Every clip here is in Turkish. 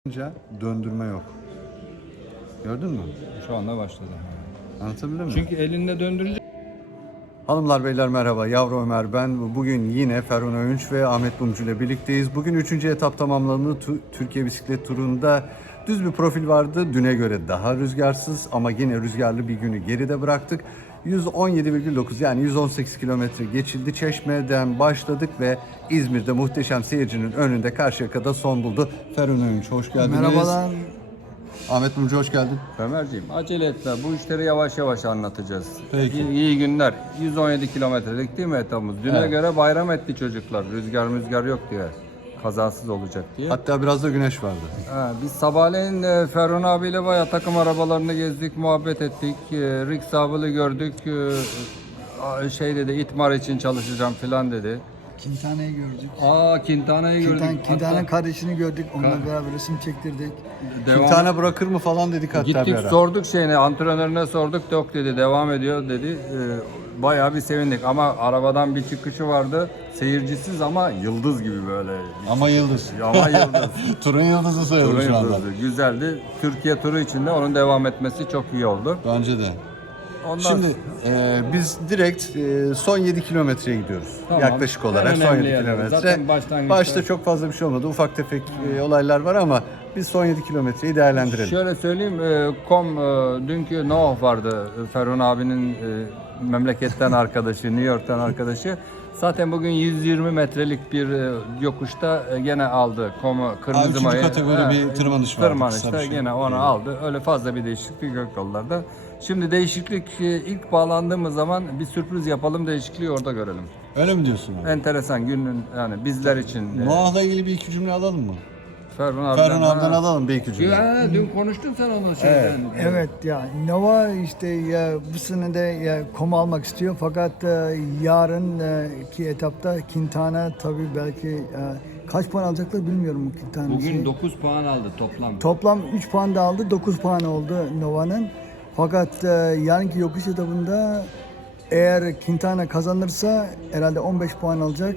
Döndürme yok. Gördün mü? Şu anda başladı. Anlatabildim mi? Çünkü elinde döndürünce... Hanımlar beyler merhaba. Yavru Ömer ben. Bugün yine Ferhun Öğünç ve Ahmet Mumcu ile birlikteyiz. Bugün 3. etap tamamlandı. Türkiye bisiklet turunda düz bir profil vardı. Düne göre daha rüzgarsız ama yine rüzgarlı bir günü geride bıraktık. 117,9 yani 118 kilometre geçildi. Çeşme'den başladık ve İzmir'de muhteşem seyircinin önünde Karşıyaka'da son buldu. Ferhun Öğünç hoş geldiniz. Merhabalar. Ahmet Mumcu hoş geldin. Ömerciğim acele etme. Bu işleri yavaş yavaş anlatacağız. Peki. İyi günler. 117 kilometrelik değil mi etapımız? Düne Evet. göre bayram etti çocuklar. Rüzgar yok diye. Kazasız olacak diye. Hatta biraz da güneş vardı. Biz sabahleyin Ferhun abiyle bayağı takım arabalarını gezdik, muhabbet ettik. Rick Sabıl'ı gördük. Şey dedi, İtmar için çalışacağım falan dedi. Quintana'yı gördük. Quintana'yı gördük. Quintana kardeşini gördük. Onunla beraber resim çektirdik. Bir tane bırakır mı falan dedik hatta bir Gittik ara. sorduk antrenörüne sorduk, yok dedi, devam ediyor dedi. Bayağı bir sevindik ama arabadan bir çıkışı vardı. Seyircisiz ama yıldız gibi böyle. Ama yıldız. Ama yıldız. Turun yıldızı sayılır Turun şu anda. yıldızı. Güzeldi. Türkiye turu içinde onun devam etmesi çok iyi oldu. Bence de. Ondan Şimdi biz direkt son 7 kilometreye gidiyoruz. Tamam. Yaklaşık olarak En son önemli 7 yerler. kilometre. Zaten başlangıçta- Başta çok fazla bir şey olmadı. Ufak tefek olaylar var ama biz son 7 kilometreyi değerlendirelim. şöyle söyleyeyim, dünkü Noah vardı, Ferhun abinin memleketten arkadaşı, New York'tan arkadaşı. Zaten bugün 120 metrelik bir yokuşta gene aldı kırmızı üçüncü mayı. kategori bir tırmanış vardı, kısa Tırmanışta bir şey. gene onu aldı. Öyle fazla bir değişiklik yok yollarda. Şimdi değişiklik ilk bağlandığımız zaman bir sürpriz yapalım, değişikliği orada görelim. Öyle mi diyorsun abi? Enteresan günün yani bizler için. Noah'la ilgili bir iki cümle alalım mı? Ferhun abiden. Ferhun abiden alalım bir iki cümle. Dün konuştun sen onun şeyden. Evet ya Nova işte ya bu sene de ya Koma almak istiyor fakat yarınki etapta Quintana tabii belki kaç puan alacaklar bilmiyorum bu Quintana'yı. Bugün 9 puan aldı toplam. Toplam 3 puan da aldı. 9 puan oldu Nova'nın. Fakat yarınki yokuş etabında eğer Quintana kazanırsa herhalde 15 puan alacak.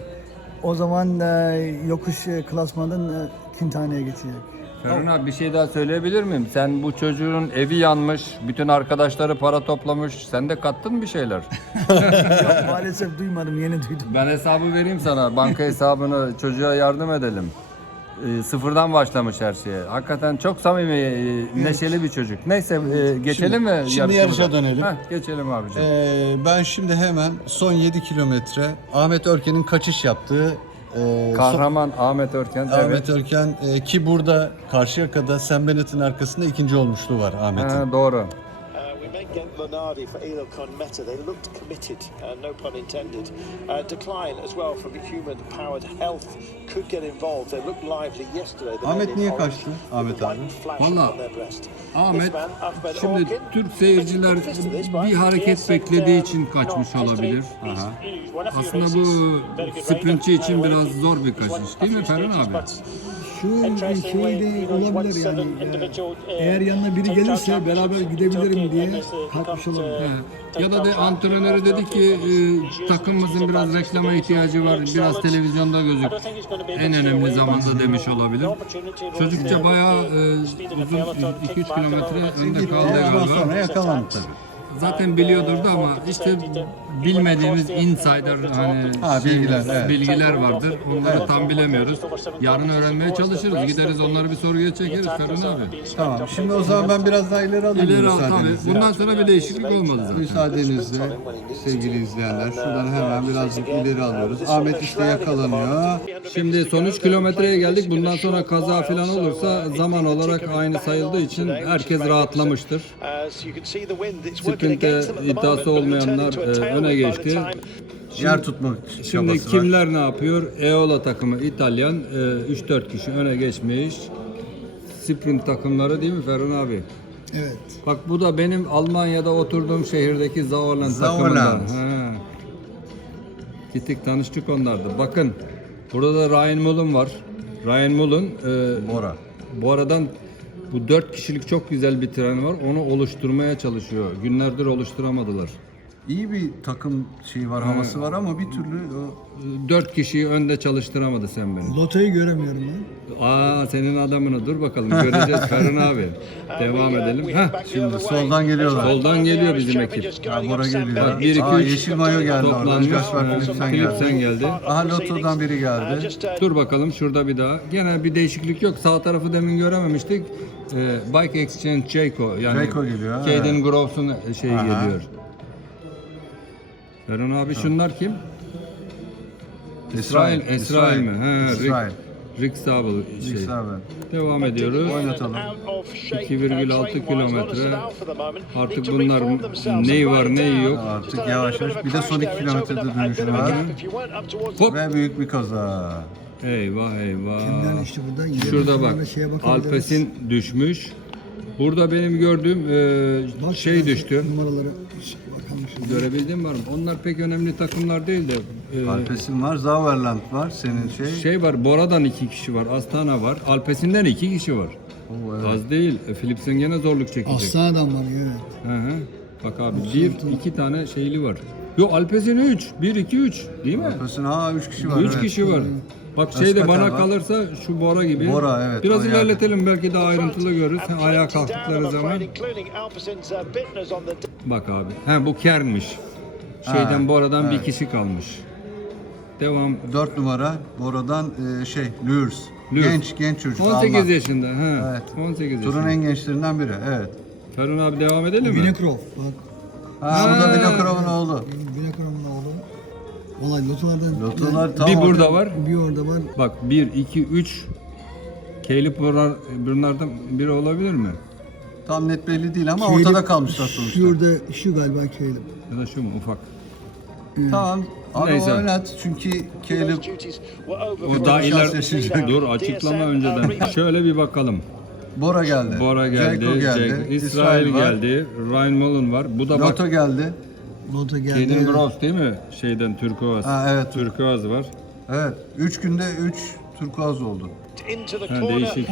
O zaman yokuş klasmandan Quintana'ya geçecek. Ferhun abi bir şey daha söyleyebilir miyim? Sen bu çocuğun evi yanmış, bütün arkadaşları para toplamış. Sen de kattın mı bir şeyler? Yok, maalesef duymadım, yeni duydum. Ben hesabı vereyim sana. Banka hesabını çocuğa yardım edelim. Sıfırdan başlamış her şeye. Hakikaten çok samimi, neşeli bir çocuk. Neyse geçelim mi? Şimdi yarışımıza? yarışa dönelim. Geçelim abicim. Ben şimdi hemen son 7 kilometre Ahmet Örken'in kaçış yaptığı Kahraman Ahmet Örken. Ahmet Örken ki burada Karşıyaka'da Sam Bennett'in arkasında ikinci olmuşluğu var Ahmet'in. Doğru. We met Gent Lenardi for Elocon Meta. They looked committed, no pun intended. Decline as well from the human powered health could get involved. They looked lively yesterday. The Ahmet men in niye orange kaçtı? with Ahmet the abi. white flash Vallahi on their breast. Ahmet, This man, Ahmed şimdi Orkin, Türk seyirciler making a fist of this, but bir he hareket has said, beklediği için kaçmış not olabilir. history. He's won a few Aslında races, bu very good sprintçi rider. için biraz He's zor bir won kaçış a değil mi few Ferhan stages, abi? but Şu bir şey de olabilir yani. Eğer yanına biri gelirse beraber gidebilirim diye kalkmış olabilir. Ya da antrenörü dedi ki takımımızın biraz reklama ihtiyacı var, biraz televizyonda gözük. En önemli zamanda demiş olabilir. Çocukça bayağı uzun 2-3 kilometre önde kaldı Ondan sonra galiba. yakalandı tabii. Zaten biliyordur da ama işte bilmediğimiz insider bilgiler vardır. Onları tam bilemiyoruz. Yarın öğrenmeye çalışırız. Gideriz onları bir sorguya çekeriz Ferhan abi. Tamam. Şimdi o zaman ben biraz daha ileri alayım. İleri al tabii. müsaadenizle. Bundan sonra bir değişiklik olmadı zaten. Müsaadenizle sevgili izleyenler şuradan hemen birazcık ileri alıyoruz. Ahmet işte yakalanıyor. Şimdi son 3 kilometreye geldik. Bundan sonra kaza falan olursa zaman olarak aynı sayıldığı için herkes rahatlamıştır. Sprinte iddiası olmayanlar öne geçti. Yer tutmak Şimdi çabası var. kimler ne yapıyor? Eola takımı İtalyan 3-4 kişi öne geçmiş. Sprint takımları değil mi Ferhan abi? Evet. Bak bu da benim Almanya'da oturduğum şehirdeki Sauerland Sauerland. takımından. Gittik tanıştık onlarla. Bakın burada da Ryan Mullen var. Ryan Mullen Bora. bu aradan bu 4 kişilik çok güzel bir tren var. Onu oluşturmaya çalışıyor. Günlerdir oluşturamadılar. iyi bir takım şeyi var, havası var ama bir türlü o 4 kişiyi önde çalıştıramadı sen beni. Lotoyu göremiyorum ben. Aa senin adamını dur bakalım göreceğiz Ferun abi. Devam edelim. Heh, şimdi soldan geliyorlar. soldan geliyor bizim ekip. Bora geliyor. Bak 1 2 Aa, 3 yeşil mayo geldi oradan. toplanmış. Jasper Philipsen geldi. Aha Lotto'dan biri geldi. Dur bakalım şurada bir daha. Gene bir değişiklik yok. Sağ tarafı demin görememiştik. Bike Exchange Jayco yani Jayco geliyor, Caden evet. Groves'un şeyi Aha. geliyor. Ferun abi şunlar kim? İsrail mi? He, İsrail. Rick Sabel şey. Rick Sabel. Devam ediyoruz. Oynatalım. 2,6 kilometre. Artık bunlar neyi var neyi yok. Artık yavaş yavaş. Bir de son 2 kilometrede dönüşü var. Hop. Ve büyük bir kaza. Eyvah eyvah. Kimden işte burada? Şurada bak. Şeye bakabiliriz. Alpes'in düşmüş. Burada benim gördüğüm Bak, şey bak, düştü. Numaraları bakalım şimdi. Görebildin var mı? Onlar pek önemli takımlar değil de Alpes'in var, Sauerland var, senin şey var. Bora'dan 2 kişi var. Astana var. Alpes'inden 2 kişi var. Oo, evet. Az değil. Philipsen gene zorluk çekecek. Aslana'dan var evet. Hı hı. Bak abi 2 tane şeyli var. Yo Alpes'in 3. 1 2 3 değil mi? Alpes'in 3 kişi var. 3 evet. kişi var. Bak şey de Özkater bana var. kalırsa şu Bora gibi. Bora, evet, Biraz o ilerletelim belki daha ayrıntılı görürüz. Ayağa kalktıkları zaman. Bak abi. Ha bu Kern'miş. Şeyden Ha, Bora'dan bir evet. kişi kalmış. Devam. 4 numara Bora'dan Lurs. Lurs. Genç çocuk. 18 Alman. yaşında. Ha. Evet. 18 Turun yaşında. en gençlerinden biri. Evet. Ferun abi devam edelim mi? Vinekrov bak. Ha, bu da Vinokrov'un oğlu. Vinekrov'un oğlu. Vallahi lotolardan Lotolar tam Bir orada. burada var. bir orada var. Bak 1 2 3 Caleb bunlardan biri olabilir mi? Tam net belli değil ama Caleb ortada kalmışlar sonuçta. Şurada şu galiba Caleb. Ya da şu mu ufak? Tamam. Abi Neyse. oynat çünkü Caleb O daha şans iler. yaşayacak. Dur açıklama önceden. Şöyle bir bakalım. Bora geldi. Bora geldi, Jayco geldi. İsrail var. geldi, Ryan Mullen var. Bu da bak Lotto geldi. Loto geldi. Caden Groves değil mi? Şeyden Turkuaz. Ha, evet. Turkuaz var. Evet. 3 günde 3 turkuaz oldu. değişik.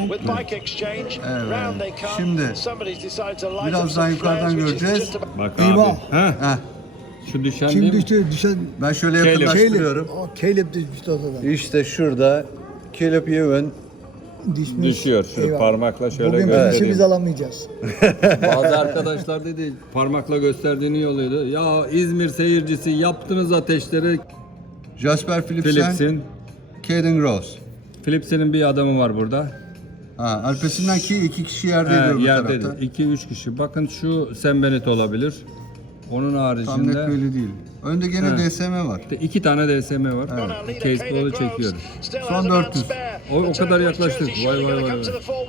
Evet. Şimdi birazdan yukarıdan göreceğiz. Bak Eyvah. abi. Heh, Heh. şu düşen Kim değil mi? düştü? Düşen Ben şöyle Caleb. yakınlaştırıyorum. Caleb. O Caleb düşmüştü ortadan. İşte şurada Caleb Ewan. Düşmüş. Düşüyor. Şu Eyvah. parmakla şöyle Bugün göstereyim. finişi biz alamayacağız. Bazı arkadaşlar dedi parmakla gösterdiğini yolluyordu. Ya İzmir seyircisi yaptınız ateşleri. Jasper Philipsen. Philips'in. Caden Gross. Philips'in bir adamı var burada. Ha, Alpesinden ki 2 kişi yerdeydi öbür Yerdeydi. tarafta. 2-3 kişi. Bakın şu Sam Bennett olabilir. Onun Tam net haricinde belli değil. Önde gene DSM var. 2 tane DSM var. Case ball'u çekiyoruz. Son 400. O kadar yaklaştık. Vay vay vay.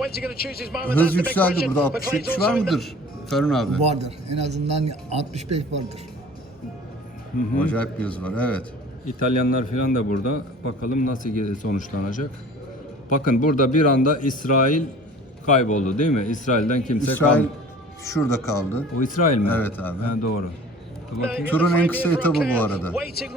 Hız yükseldi. Burada 60-70 var mıdır Ferun abi? Vardır. En azından 65 vardır. Acayip bir hız var. Evet. İtalyanlar falan da burada. Bakalım nasıl sonuçlanacak. Bakın burada bir anda İsrail kayboldu değil mi? İsrail'den kimse İsrail kalmadı. şurada kaldı. O İsrail mi? Evet abi. Ha, doğru. Dur bakayım. Turun en kısa etabı bu arada.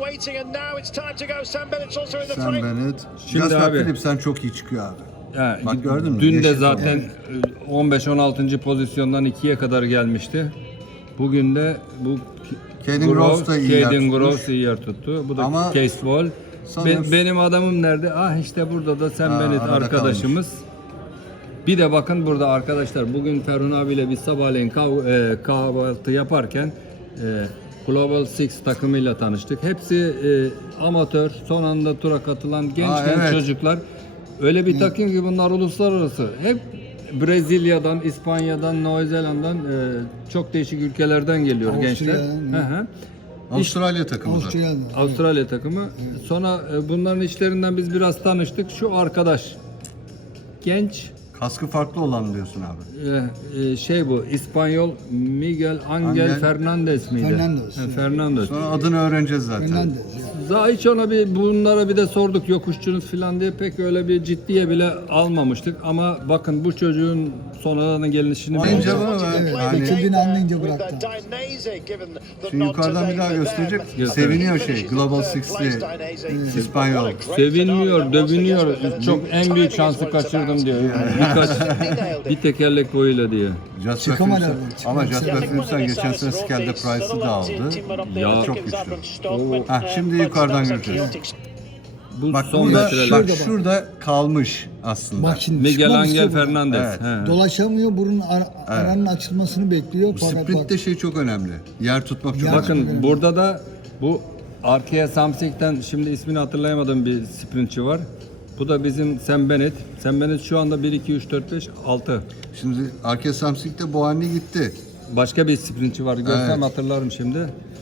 Sam Bennett. Şimdi Jasper abi- Philipsen çok iyi çıkıyor abi. Ha, Bak gördün mü? Dün de Yeşil zaten 15-16. pozisyondan 2'ye kadar gelmişti. Bugün de bu Caden Groves da iyi yer Caden tutmuş. Groves iyi yer tuttu. Bu da Ama Case Wall. sanırım- Benim adamım nerede? Ah işte burada da Sam Bennett arada arkadaşımız. Bir de bakın burada arkadaşlar bugün Ferun abiyle biz sabahleyin kahvaltı yaparken Global Six takımıyla tanıştık. Hepsi amatör, son anda tura katılan genç evet. çocuklar. Öyle bir takım ki bunlar uluslararası. Hep Brezilya'dan, İspanya'dan, New Zealand'dan çok değişik ülkelerden geliyor gençler. Avusturya'dan, Hı hı. Avustralya takımı zaten. Avusturya'da. Avustralya takımı. Sonra bunların içlerinden biz biraz tanıştık. Şu arkadaş genç Kaskı farklı olan diyorsun abi. şey bu İspanyol Miguel Angel Fernandez miydi? Fernandez, Ha, evet. Fernandez. Sonra adını öğreneceğiz zaten. Fernandez. Ya. Daha hiç ona bunlara bir de sorduk yokuşçunuz falan diye pek öyle bir ciddiye bile almamıştık ama bakın bu çocuğun sonradan gelişini Oyuncu biliyoruz. ama Evet, yani geçildiğini anlayınca bıraktı. şimdi yukarıdan bir daha gösterecek. Seviniyor şey. Global Six'li İspanyol. Sevinmiyor, dövünüyor. Çok en büyük şansı kaçırdım diyor. bir tekerlek boyuyla diye. Jasper Çıkamadı Philipsen. oradan, Ama çıkamadı. Jasper Philipsen geçen sene Skelde Price'ı da aldı. Ya. Çok güçlü. Şimdi yukarıdan göreceğiz. Bu Bak son burada, metreler. bak şurada kalmış aslında. Bak şimdi Miguel çıkmak Angel istiyor buradan. Fernandez. Evet. He. Dolaşamıyor, bunun aranın açılmasını bekliyor. Fakat bak, Sprintte şey çok önemli. Yer tutmak çok Bakın, önemli. Bakın burada da bu arkaya Samsik'ten şimdi ismini hatırlayamadığım bir sprintçi var. Bu da bizim Sam Bennett. Sam Bennett şu anda 1, 2, 3, 4, 5, 6. Şimdi Arkea Samsik'te Boğani gitti. Başka bir sprintçi var. Görsem Evet. hatırlarım şimdi.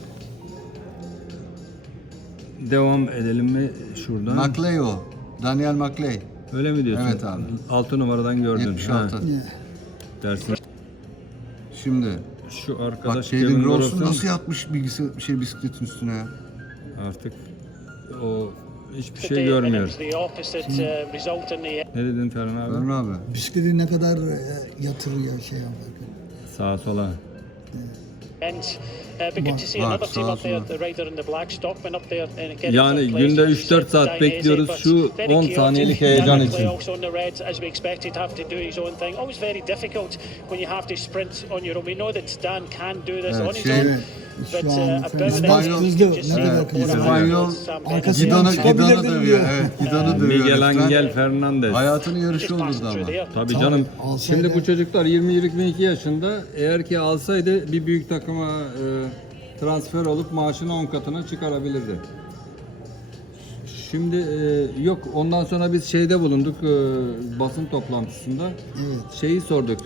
Devam edelim mi şuradan? McLay o. Daniel McLay. Öyle mi diyorsun? Evet abi. 6 numaradan gördün. 76. Ha, dersin. Şimdi Şu bak arkadaş Caden Kevin Gross'u Gross'un nasıl yapmış bisikletin üstüne ya. artık o hiçbir şey görmüyor. Ne dedin Ferhan abi? Görün abi. bisikleti ne kadar yatırıyor şey yapıyor. Sağa sola. Yani günde 3-4 saat bekliyoruz şu 10 saniyelik heyecan için. Şu an İspanyol- hızlı, ne kadar hızlı. İspanyol Arkasından Gidon'u çıkabilirdim dövüyor. diyor. Evet, Gidon'u dövüyor. Miguel resmen. Angel Fernandez. Hayatının yarışı olurdu ama. Tabii Tamam, canım. alsaydı- Şimdi bu çocuklar 20-22 yaşında. Eğer ki alsaydı bir büyük takıma transfer olup maaşını 10 katına çıkarabilirdi. Şimdi yok, ondan sonra biz şeyde bulunduk, basın toplantısında. Şeyi sorduk.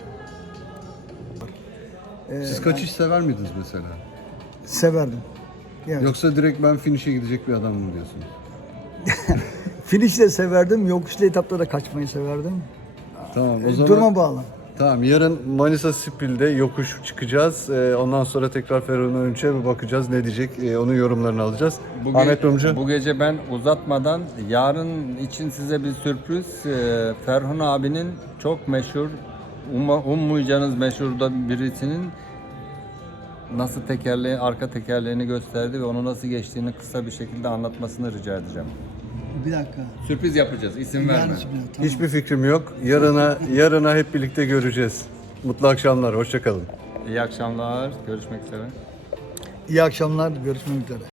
Siz kaçış sever miydiniz mesela? Severdim. Evet. Yoksa direkt ben finish'e gidecek bir adam mı diyorsunuz? Finish de severdim, yokuşlu etapta da kaçmayı severdim. Tamam o zaman. Duruma bağlı. Tamam, yarın Manisa Spil'de yokuş çıkacağız. Ondan sonra tekrar Ferhan Öğünç'e bir bakacağız. Ne diyecek? Onun yorumlarını alacağız. Ahmet Mumcu. Bu gece ben uzatmadan yarın için size bir sürpriz. Ferhun abinin çok meşhur, ummayacağınız meşhur da birisinin nasıl arka tekerleğini gösterdi ve onu nasıl geçtiğini kısa bir şekilde anlatmasını rica edeceğim. Bir dakika. Sürpriz yapacağız, isim verme. Tamam. Hiçbir fikrim yok. Yarına hep birlikte göreceğiz. Mutlu akşamlar. Hoşça kalın. İyi akşamlar, görüşmek üzere. İyi akşamlar, görüşmek üzere.